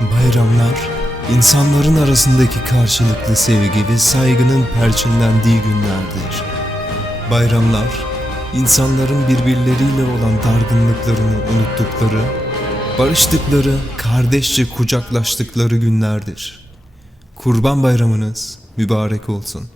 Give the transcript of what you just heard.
Bayramlar, insanların arasındaki karşılıklı sevgi ve saygının perçinlendiği günlerdir. Bayramlar, insanların birbirleriyle olan dargınlıklarını unuttukları, barıştıkları, kardeşçe kucaklaştıkları günlerdir. Kurban bayramınız mübarek olsun.